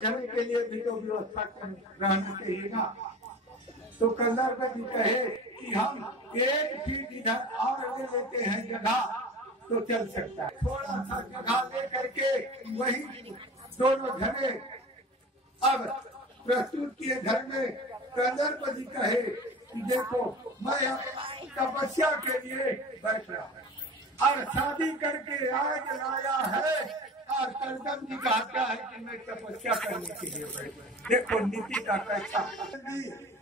रहने के लिए भी तो व्यवस्था रहना चाहिए ना। तो कंदर्प जी कहे कि हम 1 फीट इधर और ले लेते हैं जगह तो चल सकता है। थोड़ा सा जगह ले करके वही दोनों घरे अब प्रस्तुत किए। घर में कंदर्प जी कहे कि देखो मैं तपस्या के लिए बैठ रहा हूँ और शादी करके आज लाया है और कंदर्प जी कहता है कि मैं तपस्या करने के लिए बैठ। देखो नीति का कैसा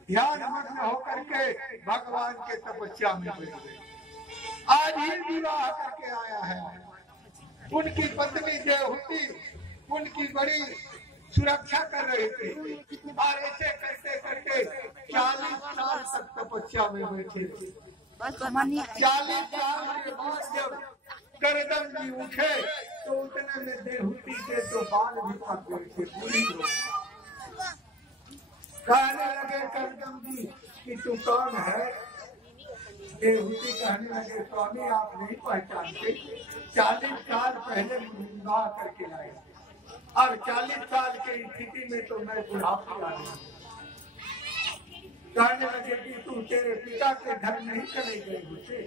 ध्यान मग्न होकर के भगवान के तपस्या में बैठ गए। आज ही विवाह करके आया है। उनकी पत्नी देवहूति उनकी बड़ी सुरक्षा कर रही थी और ऐसे करते करते 40 साल तक तपस्या में बैठे। 40 साल के बाद जब करदम जी उठे तो उतने में देवहूति के तो बाल भी पक गए थे, पूरी हो। कहने लगे करदम जी कि तू कौन है? देवहूति कहने लगे स्वामी आप नहीं पहचानते, 40 साल पहले विवाह करके लाए और 40 साल की स्थिति में तो मैं बुढ़ापा आ गया। कहने लगे कि तू तेरे पिता के घर नहीं चले गए मुझे।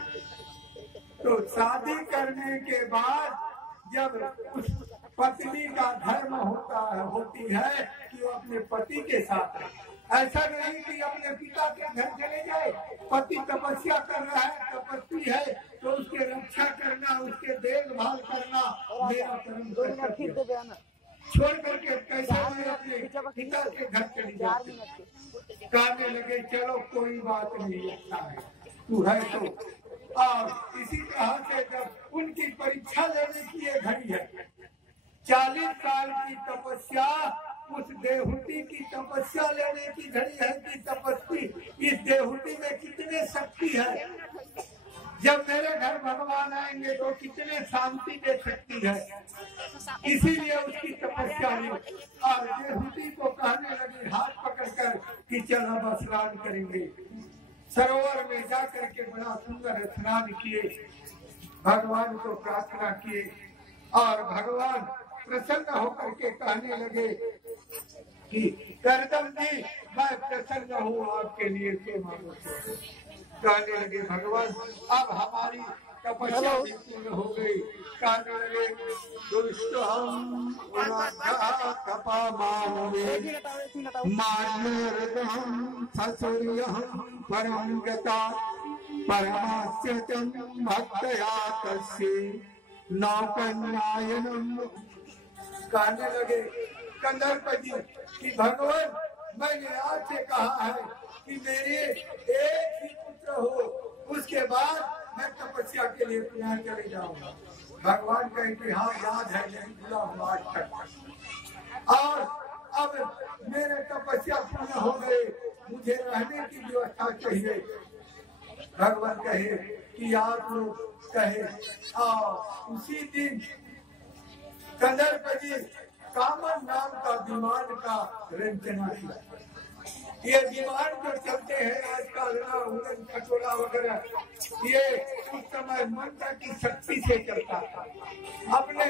तो शादी करने के बाद जब उस पत्नी का धर्म होती है कि वो अपने पति के साथ रहे। ऐसा नहीं कि अपने पिता के घर चले जाए। पति तपस्या कर रहा है, तपस्वी है, तो उसके रक्षा करना, उसके देखभाल करना मेरा कर्म। छोड़ करके कैसे मैं अपने पिता के घर चली जाती। कहने लगे चलो कोई बात नहीं, अच्छा है तू है तो। और इसी तरह से जब उनकी परीक्षा लेने की ये घड़ी है, 40 साल की तपस्या, उस देवहूति की तपस्या लेने की घड़ी है कि तपस्वी इस देवहूति में कितने शक्ति है। जब मेरे घर भगवान आएंगे तो कितने शांति दे सकती है, इसीलिए उसकी तपस्या हुई। और देवहूति को कहने लगी हाथ पकड़कर कि चल अब स्नान करेंगे। सरोवर में जा करके बड़ा सुंदर स्नान किए, भगवान को प्रार्थना किए और भगवान प्रसन्न होकर के कहने लगे कि करदम जी मैं प्रसन्न हूँ आपके लिए, तो मानो। कहने लगे भगवान अब हमारी तपस्या भी पूर्ण हो गई। कहने लगे दुष्टहं परम गता परमास्यतं भक्तया तस्य नौकन्यायनम्। कहने लगे कंदर्प जी कि भगवान मैंने आपसे कहा है कि मेरे एक ही पुत्र हो, उसके बाद मैं तपस्या के लिए पुनः चले जाऊंगा। भगवान कहे कि हाँ याद है, नहीं भूला हुआ आज तक। और अब मेरे तपस्या पूर्ण हो गए, मुझे रहने की व्यवस्था चाहिए। भगवान कहे कि आप लोग कहे उसी दिन कंदर्प जी कामन नाम का विमान का रचना किया। ये विमान जो चलते हैं आजकल उड़न खटोला वगैरह, ये उस समय मंत्र की शक्ति से चलता था। अपने